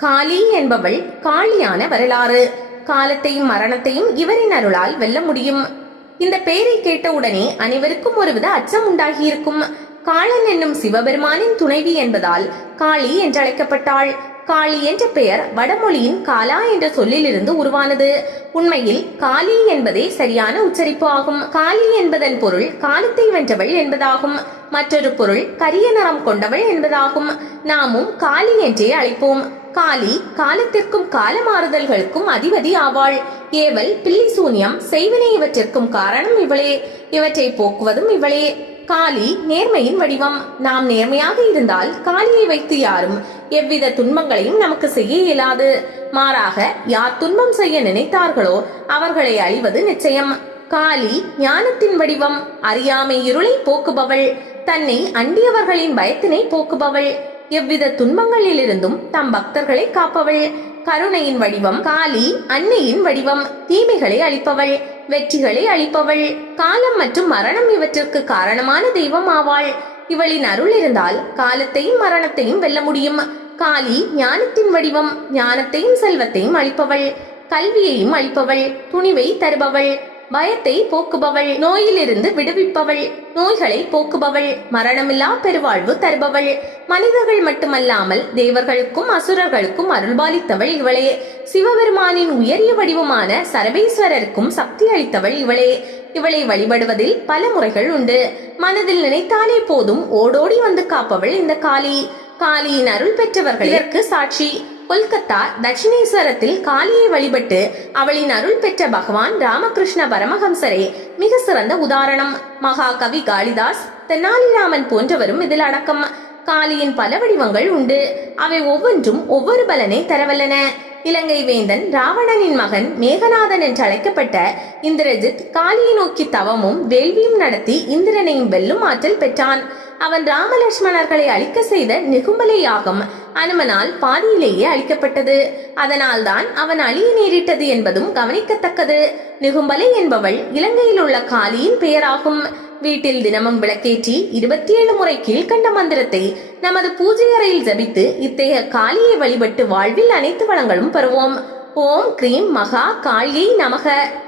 காளி என்பவள் காளியான வரலாறு. காலத்தையும் மரணத்தையும் இவரின் அருளால் வெல்ல முடியும். இந்த பெயரை கேட்டவுடனே அனைவருக்கும் ஒருவித அச்சம் உண்டாகியிருக்கும். காளன் என்னும் சிவபெருமானின் துணைவி என்பதால் காளி என்றழைக்கப்பட்டாள். காளி என்ற பெயர் வடமொழியின் காலா என்ற சொல்லிலிருந்து உருவானது. உண்மையில் காளி என்பதே சரியான உச்சரிப்பு ஆகும். காளி என்பதன் பொருள் காலத்தை வென்றவள் என்பதாகும். மற்றொரு பொருள் கரிய நிறம் கொண்டவள் என்பதாகும். நாமும் காளி என்றே அழைப்போம். காளி காலத்திற்கும் கால மாறுதல்களுக்கும் அதிபதி ஆவாள். ஏவல் பில்லி சூன்யம் செய்வினை இவற்றிற்கும் காரணம் இவளே. இவற்றை போக்குவதும் இவளே. காளி நேர்மையின் வடிவம். நாம் நேர்மையாக இருந்தால் காளியை வைத்து யாரும் எவ்வித துன்பங்களையும் நமக்கு செய்ய இயலாது. மாறாக யார் துன்பம் செய்ய நினைத்தார்களோ அவர்களை அழிவது நிச்சயம். காளி ஞானத்தின் வடிவம். அறியாமை இருளை போக்குபவள். தன்னை அண்டியவர்களின் பயத்தினை போக்குபவள். எவ்வித துன்பங்களிலிருந்தும் தம் பக்தர்களை காப்பவள். கருணையின் வடிவம் காளி அன்னையின் வடிவம். தீமைகளை அளிப்பவள் வெற்றிகளை அளிப்பவள் காலம் மற்றும் மரணம் இவற்றிற்கு காரணமான தெய்வம் ஆவாள். இவளின் அருள் இருந்தால் காலத்தையும் மரணத்தையும் வெல்ல முடியும். காளி ஞானத்தின் வடிவம். ஞானத்தையும் செல்வத்தையும் அளிப்பவள் கல்வியையும் அளிப்பவள் துணிவை தருபவள். பயத்தை போக்குபவள் நோயிலிருந்து விடுவிப்பவள் நோய்களை போக்குபவள் மரணமில்லா பெருவாழ்வு தருபவள். மனிதர்கள் மட்டுமல்லாமல் தேவர்களுக்கும் அசுரர்களுக்கும் அருள்பாலித்தவள் இவளே. சிவபெருமானின் உயரிய வடிவமான சரவேஸ்வரருக்கும் சக்தி அளித்தவள் இவளே. இவளை வழிபடுவதில் பல முறைகள் உண்டு. மனதில் நினைத்தாலே போதும் ஓடோடி வந்து காப்பவள் இந்த காளி. காளியின் அருள் பெற்றவர்கள் இதற்கு சாட்சி. கொல்கத்தா தட்சிணேஸ்வரத்தில் காளியை வழிபட்டு அவளின் அருள் பெற்ற பகவான் ராமகிருஷ்ண பரமஹம்சரே. மிக சிறந்த உதாரணம். மகாகவி காளிதாஸ் தென்னாலிராமன் போன்றவரும் இதில் அடக்கம். காளியின் பல வடிவங்கள் உண்டு. அவை ஒவ்வொன்றும் ஒவ்வொரு பலனை தரவல்லன. இலங்கை வேந்தன் ராவணனின் மகன் மேகநாதன் என்று அழைக்கப்பட்ட இந்திரஜித் காளியை நோக்கி தவமும் வேள்வியும் நடத்தி இந்திரனையும் வெல்லும் ஆற்றல் பெற்றான். அவன் ராமலட்சுமணர்களை அழிக்க செய்த நெகும்பலை யாகம் அனுமனால் பாதியிலேயே அழிக்கப்பட்டது. அதனால் தான் அவன் அழிய நேரிட்டது என்பதும் கவனிக்கத்தக்கது. நெகும்பலை என்பவள் இலங்கையில் உள்ள காளியின் பெயராகும். வீட்டில் தினமும் விளக்கேற்றி இருபத்தி ஏழு முறை கீழ்கண்ட மந்திரத்தை நமது பூஜை அறையில் ஜபித்து இத்தகைய காளியை வழிபட்டு வாழ்வில் அனைத்து வளங்களும் பெறுவோம். ஓம் கிரீம் மகா காளியை நமக.